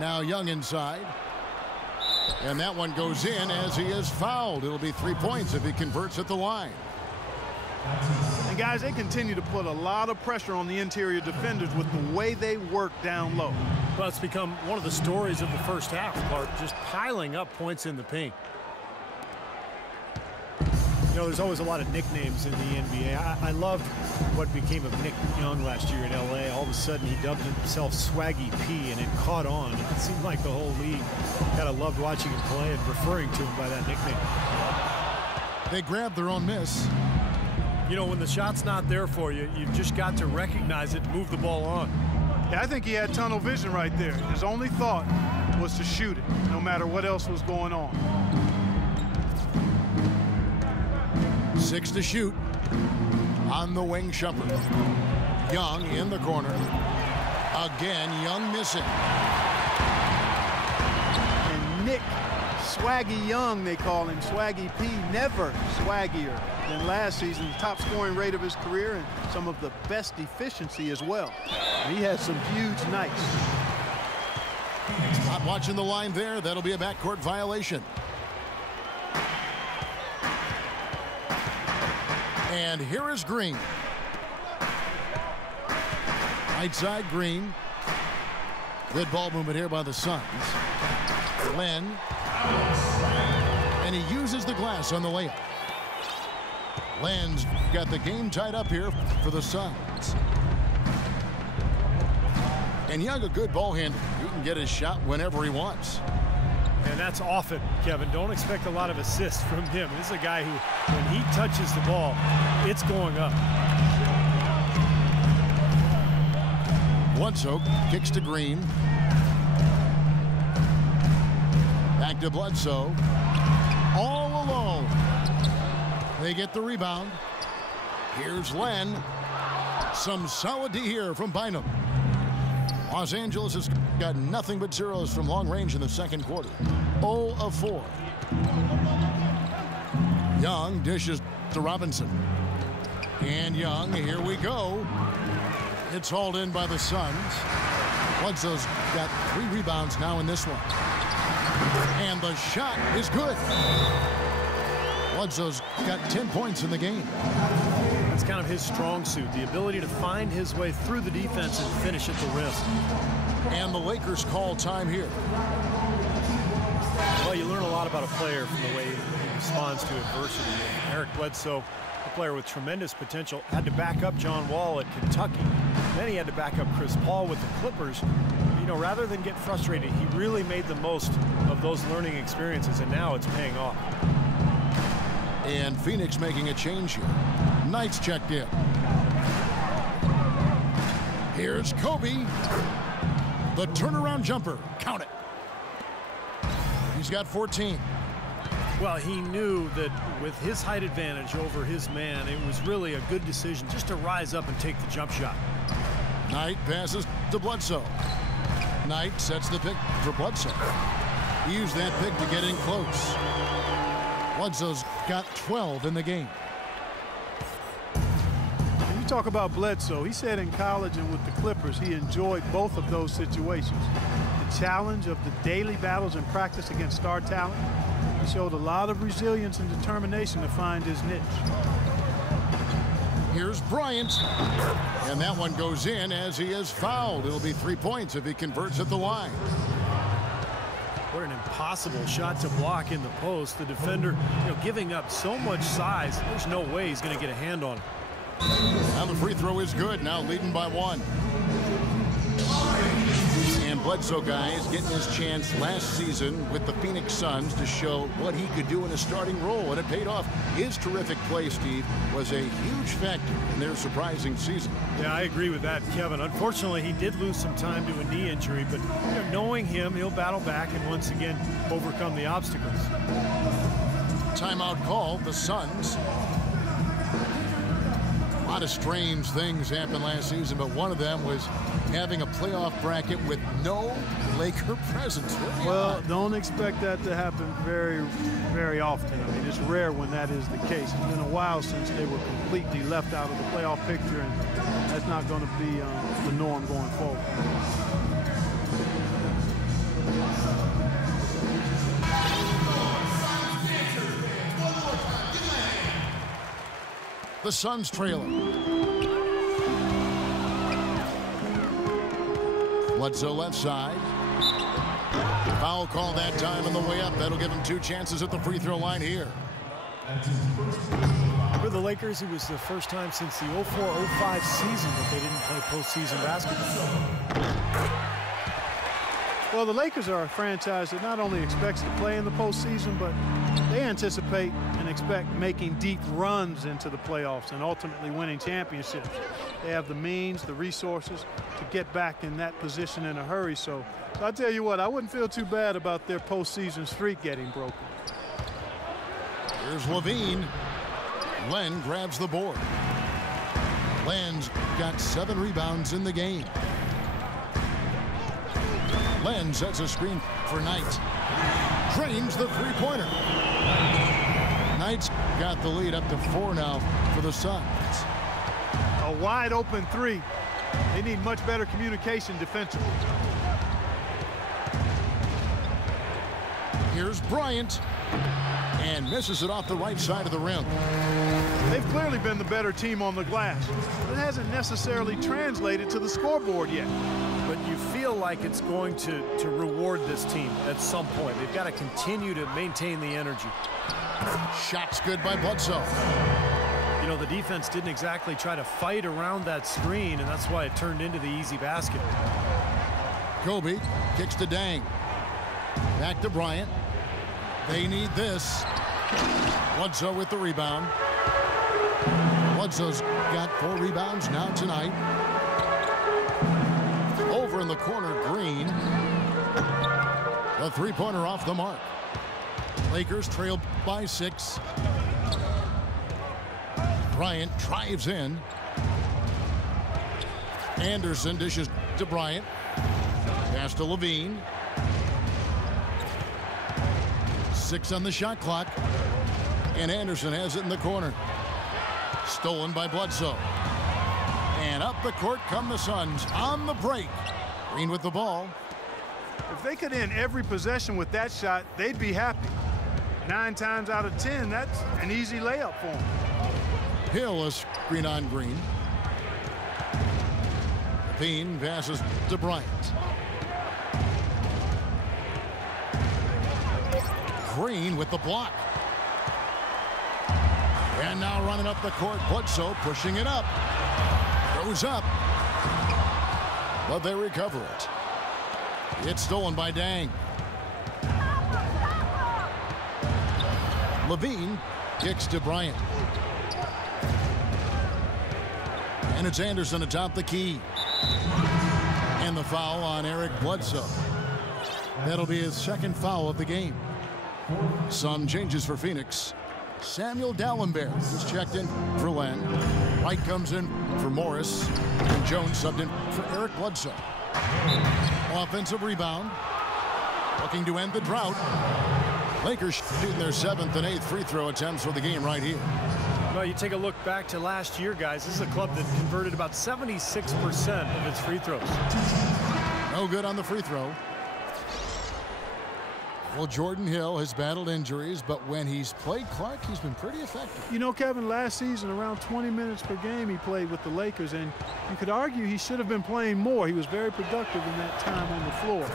Now Young inside. And that one goes in as he is fouled. It'll be 3 points if he converts at the line. And guys, they continue to put a lot of pressure on the interior defenders with the way they work down low. Well, it's become one of the stories of the first half, Clark, just piling up points in the paint. You know, there's always a lot of nicknames in the NBA. I loved what became of Nick Young last year in L.A. All of a sudden, he dubbed himself Swaggy P, and it caught on. It seemed like the whole league kind of loved watching him play and referring to him by that nickname. They grabbed their own miss. You know, when the shot's not there for you, you've just got to recognize it and move the ball on. Yeah, I think he had tunnel vision right there. His only thought was to shoot it, no matter what else was going on. 6 to shoot on the wing. Shumpert. Young in the corner. Again, Young missing. And Nick Swaggy Young, they call him, Swaggy P, never swaggier than last season. Top scoring rate of his career and some of the best efficiency as well. He has some huge nights. Not watching the line there. That'll be a backcourt violation. And here is Green. Right side, Green. Good ball movement here by the Suns. Len. And he uses the glass on the layup. Len's got the game tied up here for the Suns. And Young, a good ball handler. He can get his shot whenever he wants. And that's often, Kevin. Don't expect a lot of assists from him. This is a guy who, when he touches the ball, it's going up. Bledsoe kicks to Green. Back to Bledsoe. All alone. They get the rebound. Here's Len. Some solid D here from Bynum. Los Angeles has got nothing but zeros from long range in the second quarter. 0 of 4. Young dishes to Robinson. And Young, here we go. It's hauled in by the Suns. Bledsoe's got 3 rebounds now in this one. And the shot is good. Bledsoe's got 10 points in the game. That's kind of his strong suit, the ability to find his way through the defense and finish at the rim. And the Lakers call time here. Well, you learn a lot about a player from the way he responds to adversity. Eric Bledsoe, a player with tremendous potential, had to back up John Wall at Kentucky. Then he had to back up Chris Paul with the Clippers. You know, rather than get frustrated, he really made the most of those learning experiences, and now it's paying off. And Phoenix making a change here. Knight's checked in. Here's Kobe. The turnaround jumper. Count it. He's got 14. Well, he knew that with his height advantage over his man, it was really a good decision just to rise up and take the jump shot. Knight passes to Bledsoe. Knight sets the pick for Bledsoe. He used that pick to get in close. Bledsoe's got 12 in the game. When you talk about Bledsoe, he said in college and with the Clippers, he enjoyed both of those situations. The challenge of the daily battles in practice against star talent. He showed a lot of resilience and determination to find his niche. Here's Bryant. And that one goes in as he is fouled. It'll be 3 points if he converts at the line. What an impossible shot to block in the post. The defender, giving up so much size, there's no way he's going to get a hand on it. Now the free throw is good, now leading by 1. And Bledsoe, guys, getting his chance last season with the Phoenix Suns to show what he could do in a starting role, and it paid off. His terrific play, Steve, was a huge factor in their surprising season. Yeah, I agree with that, Kevin. Unfortunately, he did lose some time to a knee injury, but knowing him, he'll battle back and once again overcome the obstacles. Timeout call, the Suns. A lot of strange things happened last season, but one of them was having a playoff bracket with no Laker presence. Well, don't expect that to happen very, very often. I mean, it's rare when that is the case. It's been a while since they were completely left out of the playoff picture, and that's not going to be the norm going forward. The Suns trailing. Bledsoe left side. Foul call that time on the way up. That'll give him 2 chances at the free throw line here. For the Lakers, it was the first time since the 04-05 season that they didn't play postseason basketball. Well, the Lakers are a franchise that not only expects to play in the postseason, but they anticipate and expect making deep runs into the playoffs and ultimately winning championships. They have the means, the resources to get back in that position in a hurry. So I'll tell you what, I wouldn't feel too bad about their postseason streak getting broken. Here's Levine. Len grabs the board. Len's got 7 rebounds in the game. Len sets a screen for Knight. Drains the three-pointer. Knight's got the lead up to 4 now for the Suns. A wide open 3. They need much better communication defensively. Here's Bryant. And misses it off the right side of the rim. They've clearly been the better team on the glass. It hasn't necessarily translated to the scoreboard yet. But you feel like it's going to reward this team at some point. They've got to continue to maintain the energy. Shot's good by Bledsoe. You know, the defense didn't exactly try to fight around that screen, and that's why it turned into the easy basket. Kobe kicks to Dang. Back to Bryant. They need this. Bledsoe with the rebound. Bledsoe's got 4 rebounds now tonight. Over in the corner, Green. The three-pointer off the mark. Lakers trail by 6. Bryant drives in. Anderson dishes to Bryant. Pass to Levine. 6 on the shot clock. And Anderson has it in the corner. Stolen by Bledsoe. And up the court come the Suns on the break. Green with the ball. If they could end every possession with that shot, they'd be happy. 9 times out of 10, that's an easy layup for them. Hill is screen on Green. Levine passes to Bryant. Green with the block. And now running up the court, Bledsoe pushing it up. Goes up. But they recover it. It's stolen by Dang. Levine kicks to Bryant. And it's Anderson atop the key. And the foul on Eric Bledsoe. That'll be his 2nd foul of the game. Some changes for Phoenix. Samuel Dalembert is checked in for Len. Wright comes in for Morris. And Jones subbed in for Eric Bledsoe. Offensive rebound. Looking to end the drought. Lakers shooting their 7th and 8th free throw attempts for the game right here. Well, you take a look back to last year, guys. This is a club that converted about 76% of its free throws. No good on the free throw. Well, Jordan Hill has battled injuries, but when he's played Clark, he's been pretty effective. You know, Kevin, last season, around 20 minutes per game he played with the Lakers, and you could argue he should have been playing more. He was very productive in that time on the floor.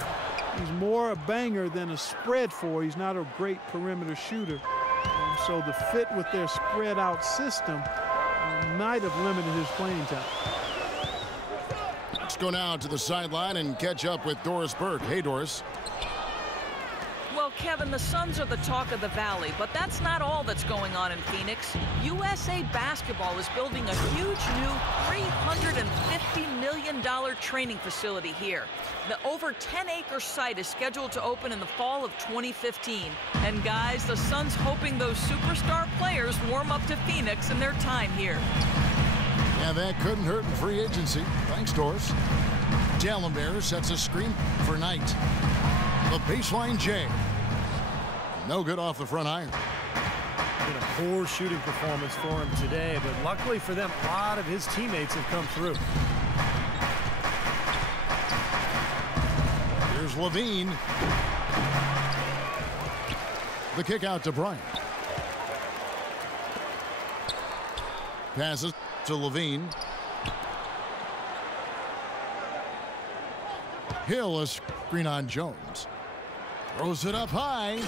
He's more a banger than a spread four. He's not a great perimeter shooter. So the fit with their spread out system might have limited his playing time. Let's go now to the sideline and catch up with Doris Burke. Hey, Doris. Well, Kevin, the Suns are the talk of the Valley, but that's not all that's going on in Phoenix. USA Basketball is building a huge new $350 million training facility here. The over 10-acre site is scheduled to open in the fall of 2015. And guys, the Suns hoping those superstar players warm up to Phoenix in their time here. Yeah, that couldn't hurt in free agency. Thanks, Doris. Dalembert sets a screen for Knight. The baseline J. No good off the front iron. Been a poor shooting performance for him today, but luckily for them, a lot of his teammates have come through. Here's Levine. The kick out to Bryant. Passes to Levine. Hill, a screen on Jones. Throws it up high.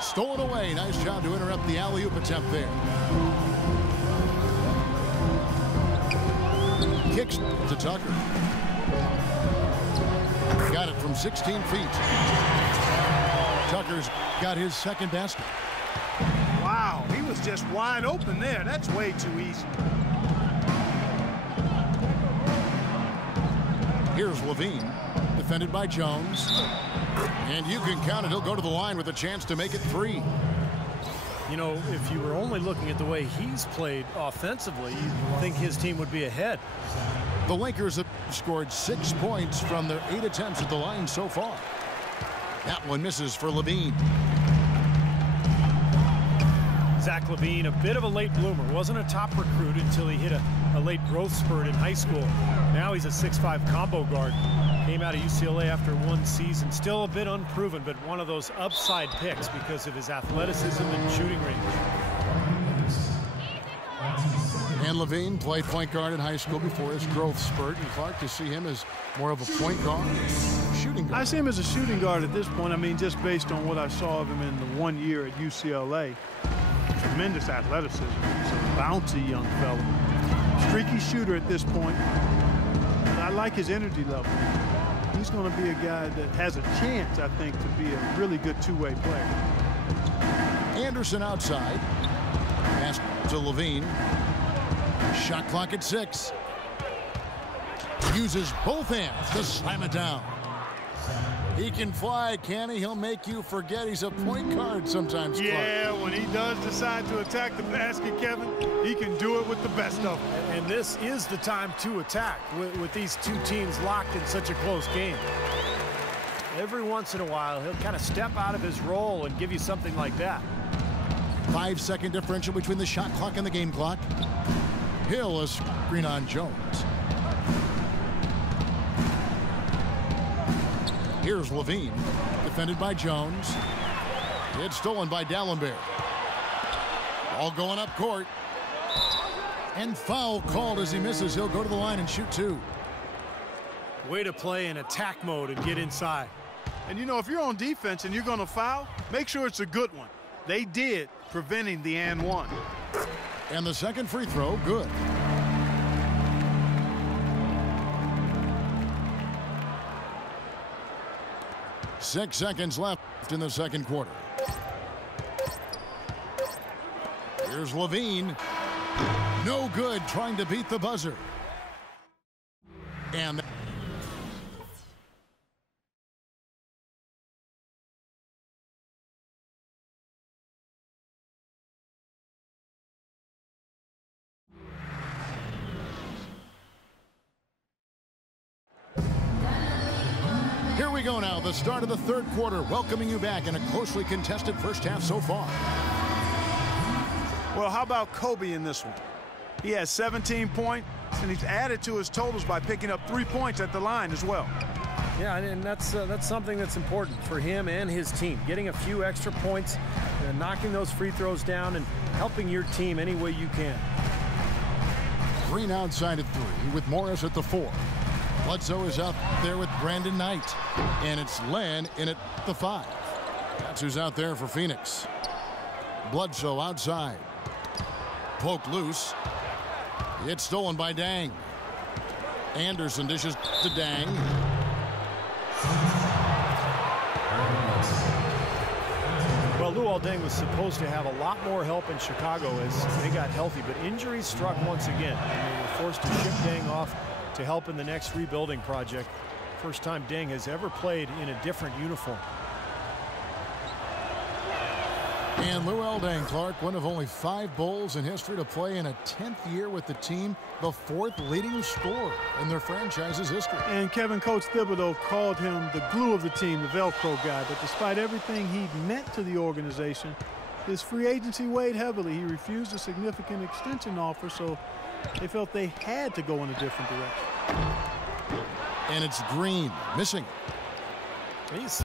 Stolen away. Nice job to interrupt the alley-oop attempt there. Kicks to Tucker. Got it from 16 feet. Tucker's got his second basket. Wow, he was just wide open there. That's way too easy. Here's Levine, defended by Jones. And you can count it. He'll go to the line with a chance to make it 3. You know, if you were only looking at the way he's played offensively, you'd think his team would be ahead. The Lakers have scored 6 points from their 8 attempts at the line so far. That one misses for Levine. Zach LaVine, a bit of a late bloomer. Wasn't a top recruit until he hit a late growth spurt in high school. Now he's a 6'5" combo guard. Came out of UCLA after 1 season. Still a bit unproven, but one of those upside picks because of his athleticism and shooting range. And Levine played point guard in high school before his growth spurt. And Clark, to see him as more of a point guard, shooting guard. I see him as a shooting guard at this point. I mean, just based on what I saw of him in the 1 year at UCLA. Tremendous athleticism. He's a bouncy young fellow. Streaky shooter at this point. I like his energy level. He's going to be a guy that has a chance, I think, to be a really good two-way player. Anderson outside. Pass to Levine. Shot clock at 6. Uses both hands to slam it down. He can fly, can he? He'll make you forget he's a point guard sometimes. Yeah, when he does decide to attack the basket, Kevin, he can do it with the best of them. And this is the time to attack with these two teams locked in such a close game. Every once in a while, he'll kind of step out of his role and give you something like that. 5-second differential between the shot clock and the game clock. Hill, a screen on Jones. Here's Levine, defended by Jones. It's stolen by Dallenberg. All going up court. And foul called as he misses. He'll go to the line and shoot 2. Way to play in attack mode and get inside. And, you know, if you're on defense and you're going to foul, make sure it's a good one. They did, preventing the and one. And the second free throw, good. Six seconds left in the second quarter. Here's Levine. No good, trying to beat the buzzer. And here we go now, the start of the third quarter, welcoming you back in a closely contested first half so far. Well, how about Kobe in this one? He has 17 points, and he's added to his totals by picking up 3 points at the line as well. Yeah, and that's something that's important for him and his team. Getting a few extra points, knocking those free throws down, and helping your team any way you can. Green outside at 3 with Morris at the 4. Bledsoe is out there with Brandon Knight. And it's Len in at the 5. That's who's out there for Phoenix. Bledsoe outside. Poked loose. It's stolen by Dang. Anderson dishes to Dang. Well, Luol Deng was supposed to have a lot more help in Chicago as they got healthy, but injuries struck once again. And they were forced to ship Deng off to help in the next rebuilding project. First time Deng has ever played in a different uniform. And Luol Deng, Clark, one of only 5 Bulls in history to play in a 10th year with the team, the 4th leading scorer in their franchise's history. And Kevin, Coach Thibodeau called him the glue of the team, the Velcro guy. But despite everything he meant to the organization, his free agency weighed heavily. He refused a significant extension offer, so they felt they had to go in a different direction. And it's Green missing. He's